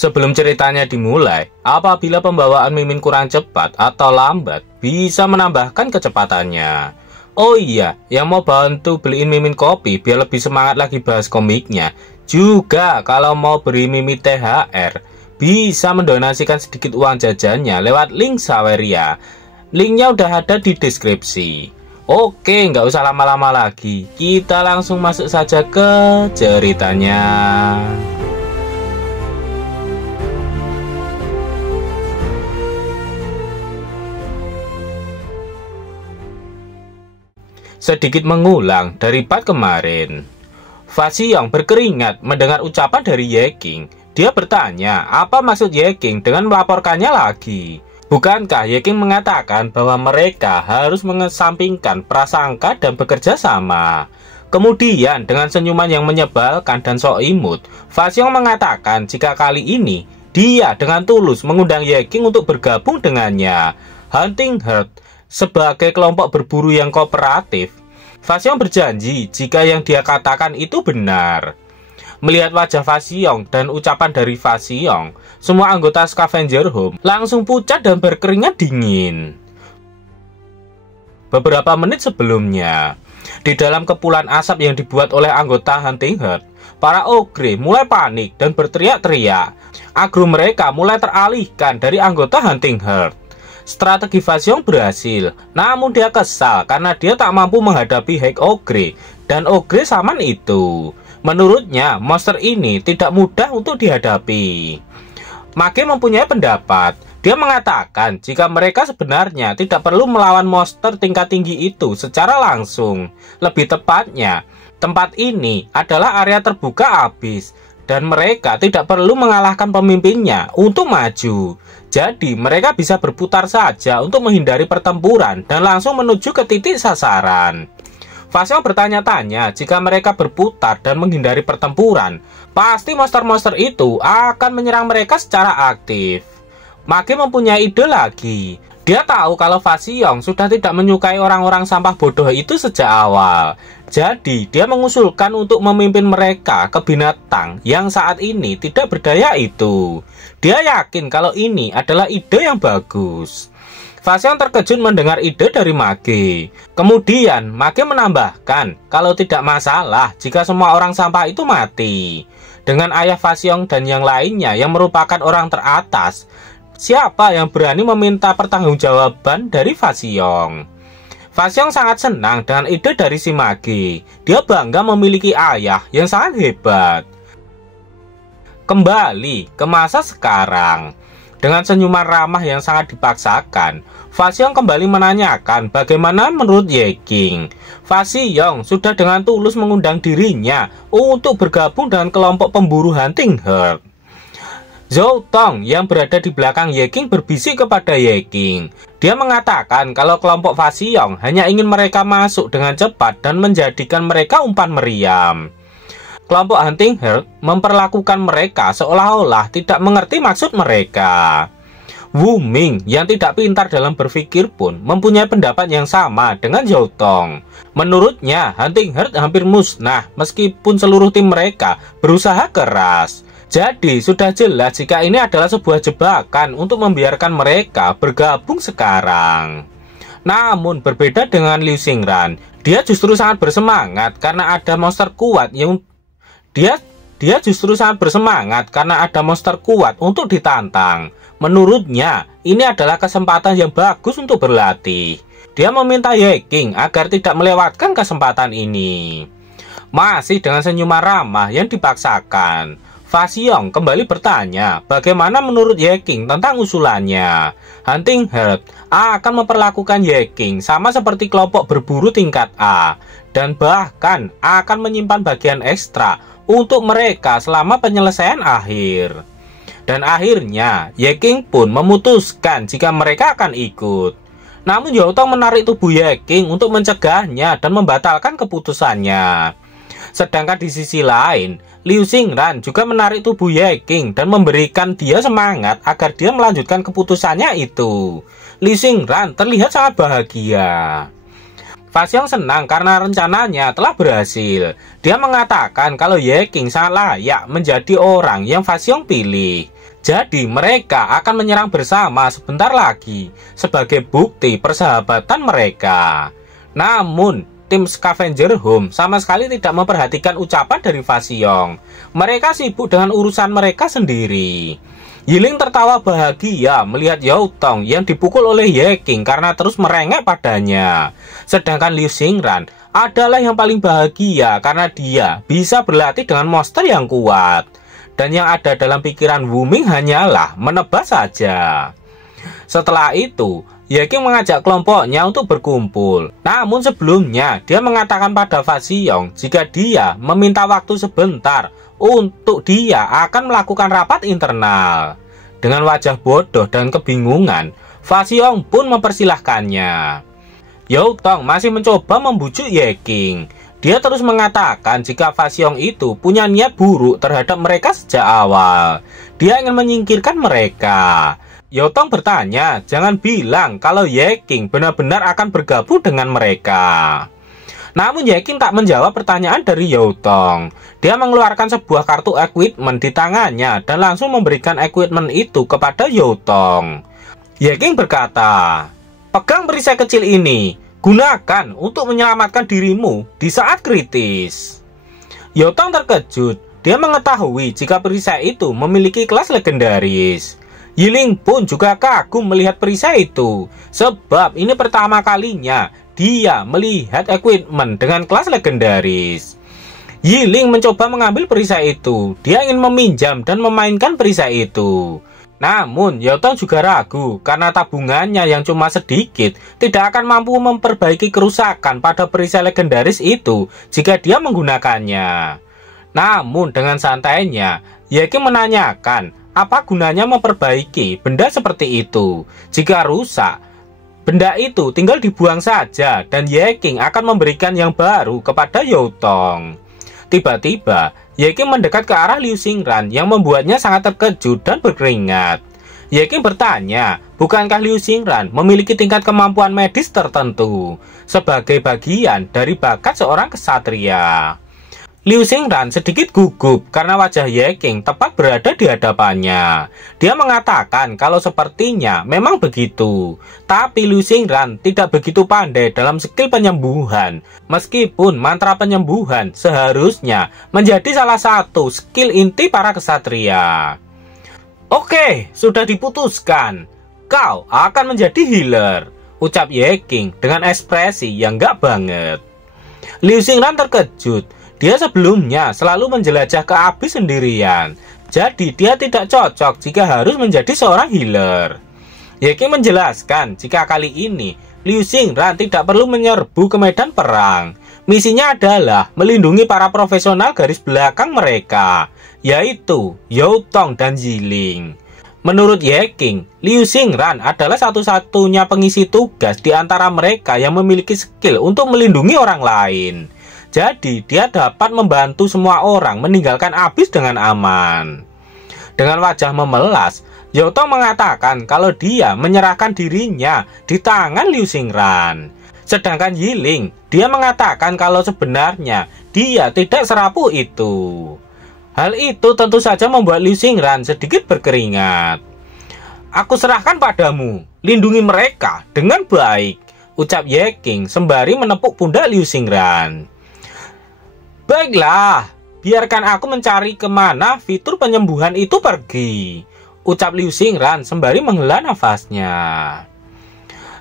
Sebelum ceritanya dimulai, apabila pembawaan Mimin kurang cepat atau lambat, bisa menambahkan kecepatannya. Oh iya, yang mau bantu beliin Mimin kopi biar lebih semangat lagi bahas komiknya, juga kalau mau beri Mimin THR, bisa mendonasikan sedikit uang jajannya lewat link Saweria. Linknya udah ada di deskripsi. Oke, nggak usah lama-lama lagi, kita langsung masuk saja ke ceritanya. Sedikit mengulang dari part kemarin, Fasiyong berkeringat mendengar ucapan dari Ye King. Dia bertanya, apa maksud Ye King dengan melaporkannya lagi? Bukankah Ye King mengatakan bahwa mereka harus mengesampingkan prasangka dan bekerja sama? Kemudian dengan senyuman yang menyebalkan dan sok imut, Fasiyong mengatakan jika kali ini dia dengan tulus mengundang Ye King untuk bergabung dengannya, Hunting Herd, sebagai kelompok berburu yang kooperatif. Fasiyong berjanji jika yang dia katakan itu benar. Melihat wajah Fasiyong dan ucapan dari Fasiyong, semua anggota Scavenger Home langsung pucat dan berkeringat dingin. Beberapa menit sebelumnya, di dalam kepulan asap yang dibuat oleh anggota Hunting Herd, para ogre mulai panik dan berteriak-teriak. Agro mereka mulai teralihkan dari anggota Hunting Herd. Strategi Fasiyong berhasil, namun dia kesal karena dia tak mampu menghadapi Hag Ogre dan Ogre Saman itu. Menurutnya, monster ini tidak mudah untuk dihadapi. Mage mempunyai pendapat. Dia mengatakan jika mereka sebenarnya tidak perlu melawan monster tingkat tinggi itu secara langsung. Lebih tepatnya, tempat ini adalah area terbuka abis, dan mereka tidak perlu mengalahkan pemimpinnya untuk maju. Jadi mereka bisa berputar saja untuk menghindari pertempuran dan langsung menuju ke titik sasaran. Fasiyong bertanya-tanya jika mereka berputar dan menghindari pertempuran, pasti monster-monster itu akan menyerang mereka secara aktif. Mage mempunyai ide lagi. Dia tahu kalau Fasiyong sudah tidak menyukai orang-orang sampah bodoh itu sejak awal. Jadi dia mengusulkan untuk memimpin mereka ke binatang yang saat ini tidak berdaya itu. Dia yakin kalau ini adalah ide yang bagus. Fasiyong terkejut mendengar ide dari Mage. Kemudian Mage menambahkan kalau tidak masalah jika semua orang sampah itu mati. Dengan ayah Fasiyong dan yang lainnya yang merupakan orang teratas, siapa yang berani meminta pertanggungjawaban dari Fasiyong? Fasiyong sangat senang dengan ide dari si Mage. Dia bangga memiliki ayah yang sangat hebat. Kembali ke masa sekarang. Dengan senyuman ramah yang sangat dipaksakan, Fasiyong kembali menanyakan bagaimana menurut Ye King. Fasiyong sudah dengan tulus mengundang dirinya untuk bergabung dengan kelompok pemburu Hunting Herd. Zhou Tong yang berada di belakang Ye King berbisik kepada Ye King. Dia mengatakan kalau kelompok Fasiyong hanya ingin mereka masuk dengan cepat dan menjadikan mereka umpan meriam. Kelompok Hunting Herd memperlakukan mereka seolah-olah tidak mengerti maksud mereka. Wu Ming yang tidak pintar dalam berpikir pun mempunyai pendapat yang sama dengan Zhou Tong. Menurutnya Hunting Herd hampir musnah meskipun seluruh tim mereka berusaha keras. Jadi sudah jelas jika ini adalah sebuah jebakan untuk membiarkan mereka bergabung sekarang. Namun berbeda dengan Liu Xingran, dia justru sangat bersemangat karena ada monster kuat yang dia justru sangat bersemangat karena ada monster kuat untuk ditantang. Menurutnya ini adalah kesempatan yang bagus untuk berlatih. Dia meminta Ye King agar tidak melewatkan kesempatan ini. Masih dengan senyuman ramah yang dipaksakan, Fasiyong kembali bertanya bagaimana menurut Ye King tentang usulannya. Hunting Herd akan memperlakukan Ye King sama seperti kelompok berburu tingkat A, dan bahkan akan menyimpan bagian ekstra untuk mereka selama penyelesaian akhir. Dan akhirnya Ye King pun memutuskan jika mereka akan ikut. Namun Zhou Tong menarik tubuh Ye King untuk mencegahnya dan membatalkan keputusannya. Sedangkan di sisi lain, Liu Xingran juga menarik tubuh Ye King dan memberikan dia semangat agar dia melanjutkan keputusannya itu. Liu Xingran terlihat sangat bahagia. Fasyong senang karena rencananya telah berhasil. Dia mengatakan kalau Ye King sangat layak menjadi orang yang Fasyong pilih. Jadi mereka akan menyerang bersama sebentar lagi sebagai bukti persahabatan mereka. Namun tim Scavenger Home sama sekali tidak memperhatikan ucapan dari Fasyong. Mereka sibuk dengan urusan mereka sendiri. Yiling tertawa bahagia melihat Yautong yang dipukul oleh Ye King karena terus merengek padanya. Sedangkan Liu Xingran adalah yang paling bahagia karena dia bisa berlatih dengan monster yang kuat. Dan yang ada dalam pikiran Wu Ming hanyalah menebas saja. Setelah itu, Ye King mengajak kelompoknya untuk berkumpul. Namun sebelumnya, dia mengatakan pada Fasyong jika dia meminta waktu sebentar untuk dia akan melakukan rapat internal. Dengan wajah bodoh dan kebingungan, Fasyong pun mempersilahkannya. Yautong masih mencoba membujuk Ye King. Dia terus mengatakan jika Fasyong itu punya niat buruk terhadap mereka sejak awal. Dia ingin menyingkirkan mereka. Yautong bertanya, jangan bilang kalau Ye King benar-benar akan bergabung dengan mereka. Namun Ye King tak menjawab pertanyaan dari Yautong. Dia mengeluarkan sebuah kartu equipment di tangannya dan langsung memberikan equipment itu kepada Yautong. Ye King berkata, pegang perisai kecil ini, gunakan untuk menyelamatkan dirimu di saat kritis. Yautong terkejut. Dia mengetahui jika perisai itu memiliki kelas legendaris. Yiling pun juga kagum melihat perisai itu, sebab ini pertama kalinya dia melihat equipment dengan kelas legendaris. Yiling mencoba mengambil perisai itu. Dia ingin meminjam dan memainkan perisai itu. Namun Yautong juga ragu karena tabungannya yang cuma sedikit tidak akan mampu memperbaiki kerusakan pada perisai legendaris itu jika dia menggunakannya. Namun dengan santainya, Ye King menanyakan apa gunanya memperbaiki benda seperti itu. Jika rusak, benda itu tinggal dibuang saja dan Ye King akan memberikan yang baru kepada Yautong. Tiba-tiba, Ye King mendekat ke arah Liu Xingran yang membuatnya sangat terkejut dan berkeringat. Ye King bertanya, bukankah Liu Xingran memiliki tingkat kemampuan medis tertentu sebagai bagian dari bakat seorang kesatria? Liu Xingran sedikit gugup karena wajah Ye King tepat berada di hadapannya. Dia mengatakan kalau sepertinya memang begitu. Tapi Liu Xingran tidak begitu pandai dalam skill penyembuhan. Meskipun mantra penyembuhan seharusnya menjadi salah satu skill inti para kesatria. Oke, sudah diputuskan. Kau akan menjadi healer, ucap Ye King dengan ekspresi yang gak banget. Liu Xingran terkejut. Dia sebelumnya selalu menjelajah ke abyss sendirian. Jadi dia tidak cocok jika harus menjadi seorang healer. Ye King menjelaskan jika kali ini Liu Xingran tidak perlu menyerbu ke medan perang. Misinya adalah melindungi para profesional garis belakang mereka, yaitu Yautong dan Yiling. Menurut Ye King, Liu Xingran adalah satu-satunya pengisi tugas di antara mereka yang memiliki skill untuk melindungi orang lain. Jadi dia dapat membantu semua orang meninggalkan abyss dengan aman. Dengan wajah memelas, Yautong mengatakan kalau dia menyerahkan dirinya di tangan Liu Xingran. Sedangkan Yiling, dia mengatakan kalau sebenarnya dia tidak serapuh itu. Hal itu tentu saja membuat Liu Xingran sedikit berkeringat. Aku serahkan padamu, lindungi mereka dengan baik, ucap Ye King sembari menepuk pundak Liu Xingran. Baiklah, biarkan aku mencari kemana fitur penyembuhan itu pergi, ucap Liu Xingran sembari menghela nafasnya.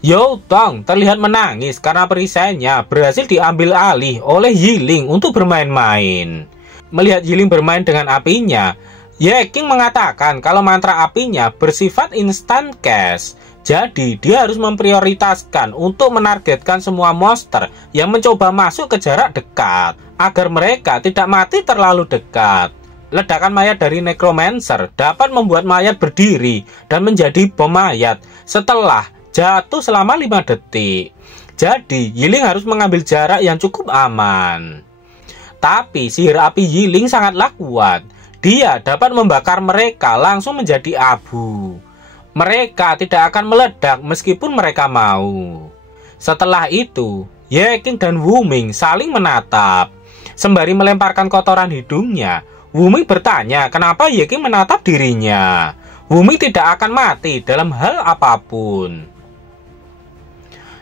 Yautong terlihat menangis karena perisainya berhasil diambil alih oleh Yiling untuk bermain-main. Melihat Yiling bermain dengan apinya, Ye King mengatakan kalau mantra apinya bersifat instant cast. Jadi dia harus memprioritaskan untuk menargetkan semua monster yang mencoba masuk ke jarak dekat agar mereka tidak mati terlalu dekat. Ledakan mayat dari Necromancer dapat membuat mayat berdiri dan menjadi bom mayat setelah jatuh selama 5 detik. Jadi Yiling harus mengambil jarak yang cukup aman. Tapi sihir api Yiling sangatlah kuat. Dia dapat membakar mereka langsung menjadi abu. Mereka tidak akan meledak meskipun mereka mau. Setelah itu, Ye King dan Wuming saling menatap. Sembari melemparkan kotoran hidungnya, Wuming bertanya kenapa Ye King menatap dirinya. Wuming tidak akan mati dalam hal apapun.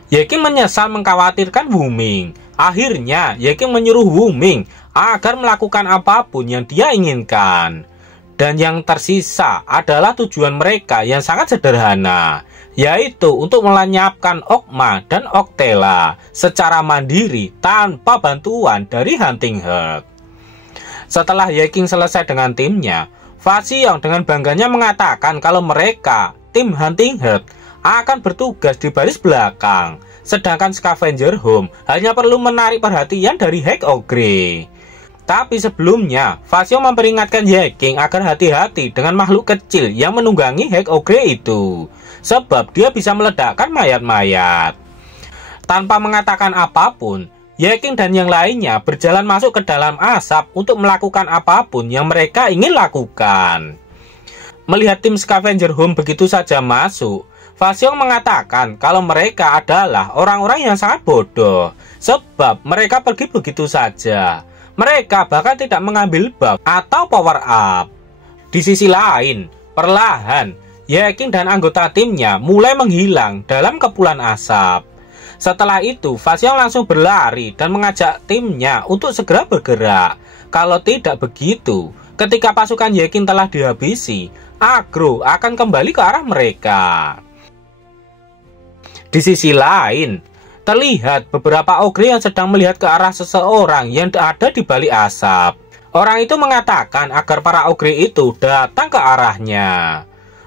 Ye King menyesal mengkhawatirkan Wuming. Akhirnya Ye King menyuruh Wuming agar melakukan apapun yang dia inginkan. Dan yang tersisa adalah tujuan mereka yang sangat sederhana, yaitu untuk melenyapkan Ogma dan Octella secara mandiri tanpa bantuan dari Hunting Herd. Setelah Ye King selesai dengan timnya, Fa Xiong dengan bangganya mengatakan kalau mereka, tim Hunting Herd, akan bertugas di baris belakang, sedangkan Scavenger Home hanya perlu menarik perhatian dari Hek Ogre. Tapi sebelumnya, Fa Xiong memperingatkan Ye King agar hati-hati dengan makhluk kecil yang menunggangi Hek Ogre itu, sebab dia bisa meledakkan mayat-mayat. Tanpa mengatakan apapun, Ye King dan yang lainnya berjalan masuk ke dalam asap untuk melakukan apapun yang mereka ingin lakukan. Melihat tim Scavenger Home begitu saja masuk, Fa Xiong mengatakan kalau mereka adalah orang-orang yang sangat bodoh, sebab mereka pergi begitu saja. Mereka bahkan tidak mengambil buff atau power up. Di sisi lain, perlahan, Ye King dan anggota timnya mulai menghilang dalam kepulan asap. Setelah itu, Fa Xiong langsung berlari dan mengajak timnya untuk segera bergerak. Kalau tidak begitu, ketika pasukan Ye King telah dihabisi, Agro akan kembali ke arah mereka. Di sisi lain, terlihat beberapa ogre yang sedang melihat ke arah seseorang yang ada di balik asap. Orang itu mengatakan agar para ogre itu datang ke arahnya.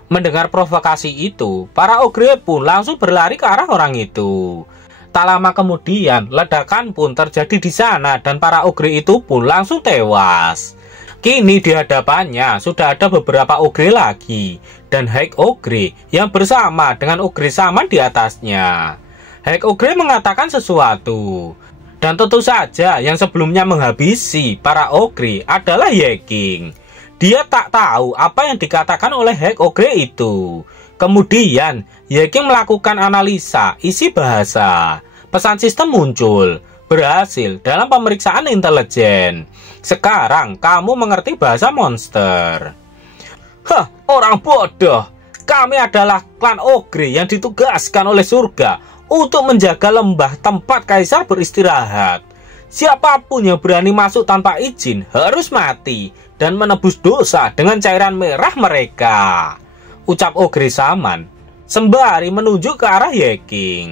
Mendengar provokasi itu, para ogre pun langsung berlari ke arah orang itu. Tak lama kemudian, ledakan pun terjadi di sana dan para ogre itu pun langsung tewas. Kini di hadapannya sudah ada beberapa ogre lagi, dan Hek Ogre yang bersama dengan ogre saman di atasnya. Hek Ogre mengatakan sesuatu, dan tentu saja yang sebelumnya menghabisi para ogre adalah Ye King. Dia tak tahu apa yang dikatakan oleh Hek Ogre itu. Kemudian Ye King melakukan analisa isi bahasa. Pesan sistem muncul, berhasil dalam pemeriksaan intelijen. Sekarang kamu mengerti bahasa monster. Hah, orang bodoh. Kami adalah klan ogre yang ditugaskan oleh surga untuk menjaga lembah tempat kaisar beristirahat. Siapapun yang berani masuk tanpa izin harus mati dan menebus dosa dengan cairan merah mereka, ucap ogre saman sembari menunjuk ke arah Ye King.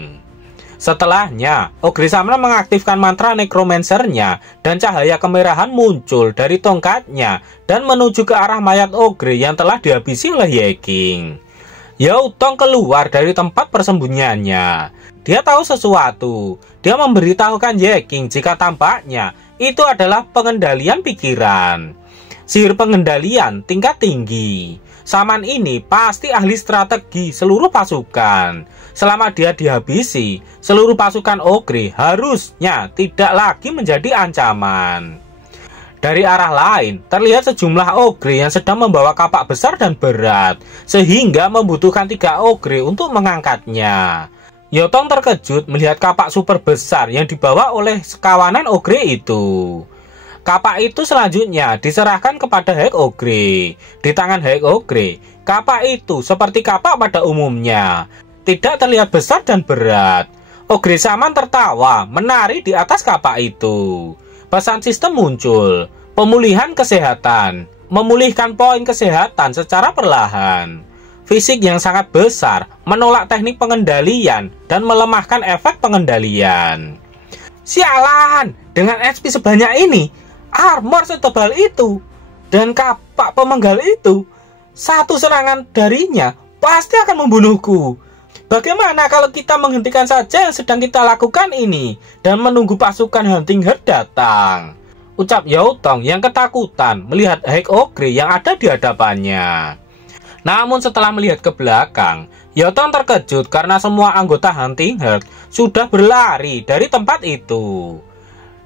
Setelahnya, ogre saman mengaktifkan mantra necromancernya dan cahaya kemerahan muncul dari tongkatnya dan menuju ke arah mayat ogre yang telah dihabisi oleh Ye King. Yao Tong keluar dari tempat persembunyiannya. Dia tahu sesuatu. Dia memberitahukan Ye King jika tampaknya itu adalah pengendalian pikiran. Sihir pengendalian tingkat tinggi. Saman ini pasti ahli strategi seluruh pasukan. Selama dia dihabisi, seluruh pasukan ogre harusnya tidak lagi menjadi ancaman. Dari arah lain, terlihat sejumlah ogre yang sedang membawa kapak besar dan berat, sehingga membutuhkan 3 ogre untuk mengangkatnya. Yotong terkejut melihat kapak super besar yang dibawa oleh sekawanan ogre itu. Kapak itu selanjutnya diserahkan kepada Hek Ogre. Di tangan Hek Ogre, kapak itu seperti kapak pada umumnya, tidak terlihat besar dan berat. Ogre saman tertawa menari di atas kapak itu. Pesan sistem muncul, pemulihan kesehatan, memulihkan poin kesehatan secara perlahan. Fisik yang sangat besar menolak teknik pengendalian dan melemahkan efek pengendalian. Sialan, dengan HP sebanyak ini, armor setebal itu, dan kapak pemenggal itu, satu serangan darinya pasti akan membunuhku. Bagaimana kalau kita menghentikan saja yang sedang kita lakukan ini dan menunggu pasukan Hunting Herd datang? Ucap Yao Tong yang ketakutan melihat Hek Ogre yang ada di hadapannya. Namun setelah melihat ke belakang, Yao Tong terkejut karena semua anggota Hunting Herd sudah berlari dari tempat itu.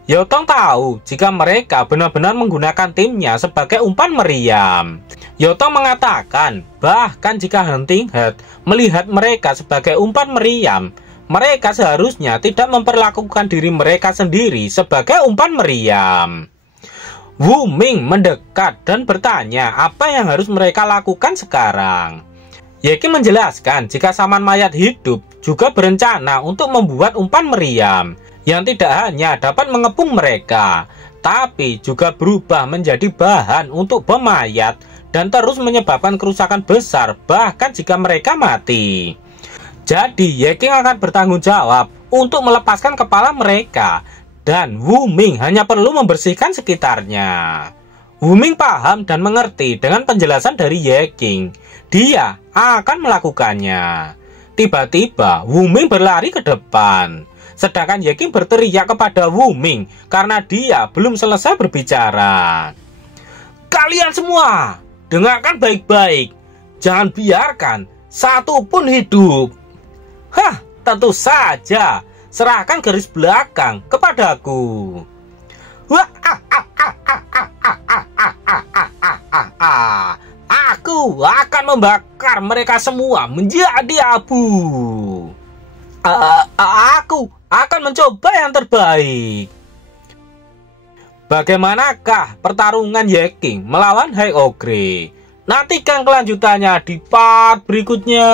Yao Tong tahu jika mereka benar-benar menggunakan timnya sebagai umpan meriam. Yao Tong mengatakan bahkan jika Hunting Herd melihat mereka sebagai umpan meriam, mereka seharusnya tidak memperlakukan diri mereka sendiri sebagai umpan meriam. Wu Ming mendekat dan bertanya apa yang harus mereka lakukan sekarang. Ye King menjelaskan jika Saman mayat hidup juga berencana untuk membuat umpan meriam yang tidak hanya dapat mengepung mereka, tapi juga berubah menjadi bahan untuk bom mayat dan terus menyebabkan kerusakan besar bahkan jika mereka mati. Jadi Ye King akan bertanggung jawab untuk melepaskan kepala mereka dan Wu Ming hanya perlu membersihkan sekitarnya. Wu Ming paham dan mengerti dengan penjelasan dari Ye King. Dia akan melakukannya. Tiba-tiba Wu Ming berlari ke depan, sedangkan Ye King berteriak kepada Wu Ming karena dia belum selesai berbicara. Kalian semua, dengarkan baik-baik. Jangan biarkan satu pun hidup. Hah, tentu saja. Serahkan garis belakang kepadaku. Aku akan membakar mereka semua menjadi abu. Aku akan mencoba yang terbaik. Bagaimanakah pertarungan Ye King melawan High Ogre? Nantikan kelanjutannya di part berikutnya.